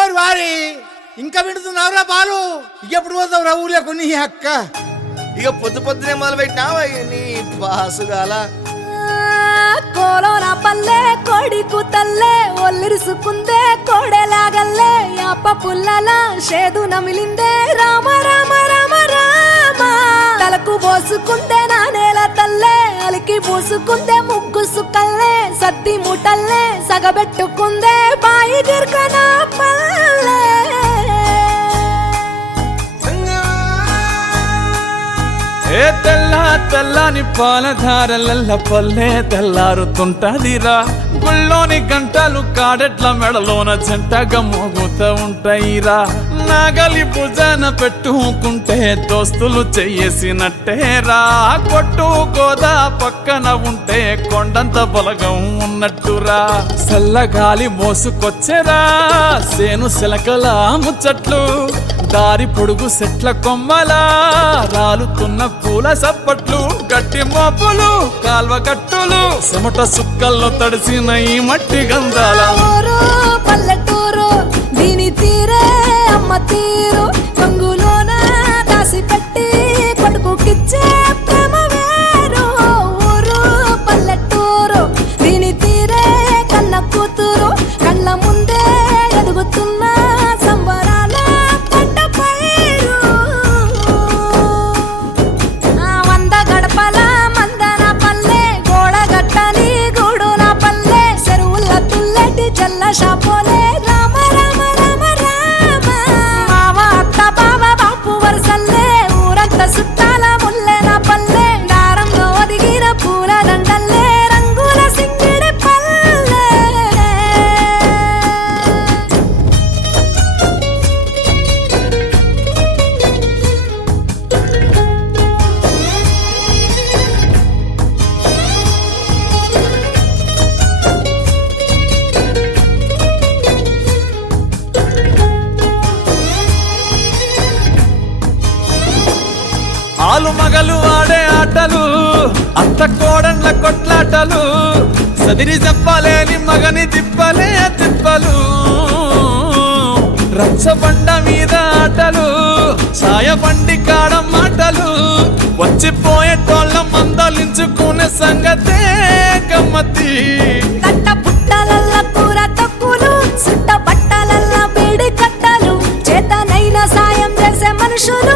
ఓరి వారి ఇంకా వింటున్నావురా బాలు, ఎప్పుడు పోతావురా ఊళ్ళో కొన్ని అక్క? ఇక పొద్దునే మొదలు పెట్టినావా నీ బాసుగాల? కోలోన పల్లె కోడి కూతల్లే ఒల్లిరుసుకుందే కోడెలాగల్లే యాప పుల్లల షేదు నమిలిందే రామ రామ రామ రామ తలకు పోసుకుందే నా నేల తల్లే అలికి పూసుకుందే ముగ్గు సుక్కల్లే సత్తి ముటల్లే సగబెట్టుకుందే బాయి దిర్కన పల్లె. ఏ తెల్ల తెల్లని పాలధారలల్ల పల్లె తెల్లారుతుంటదిరా, గుళ్ళోని గంటలు కాడెట్ల మెడలోన జంటగా మోగుతూ ఉంటాయిరా. నాగలి భుజాన పెట్టుకుంటే దోస్తులు చెయ్యేసినట్టేరా, కొట్టు గోదా పక్కన ఉంటే కొండంత బలగం ఉన్నట్టురా. చల్లగాలి మోసుకొచ్చెరా సేను శిలకల ముచ్చట్లు, దారి పొడుగు చెట్ల కొమ్మలా రాలుతున్న పూల సప్పట్లు, గట్టి మోపులు కాల్వ గట్టులు చెమట సుక్కల్లో తడిసిన ఈ మట్టి గంధాల పల్లెటూరు దీని తీరే అమ్మ తీరు, కంగులోన దాసి పెట్టి కొడుకుకిచ్చే ప్రేమ వేరు. ఊరు పల్లెటూరు దీని తీరే కన్న కూతురు, కళ్ళ ముందే ఎదుగుతున్న సంబరాల పంట పైరు. వంద గడపల మందన పల్లె గోడగట్టని గూడున పల్లె, చెరువుల తుల్లెటి జల్ల షాపోలే రామ రామ రామ రామ. మావ అత్త బావ బాపు వరసల్లే ఊరంత సుట్టాల ముల్లెన పల్లె, దారంలో ఒదిగిన పూల దండల్లే రంగుల సింగిడి పల్లె. ఆలు మగలు ఆడే ఆటలు, అత్త కోడన్ల కొట్లాటలు, సదిరి చెప్పలేని మగని తిప్పలే తిప్పలు. రచ్చబండ మీద ఆటలు, ఛాయ బండి కాడ మాటలు, వచ్చిపోయేటోళ్ళ మందలించుకునే సంగతే గమ్మతి. కట్ట పుట్టలల్ల కూర తక్కులు, సుట్ట బట్టలల్ల బీడి కట్టలు, చేతనైన సాయం చేసే మనుషులు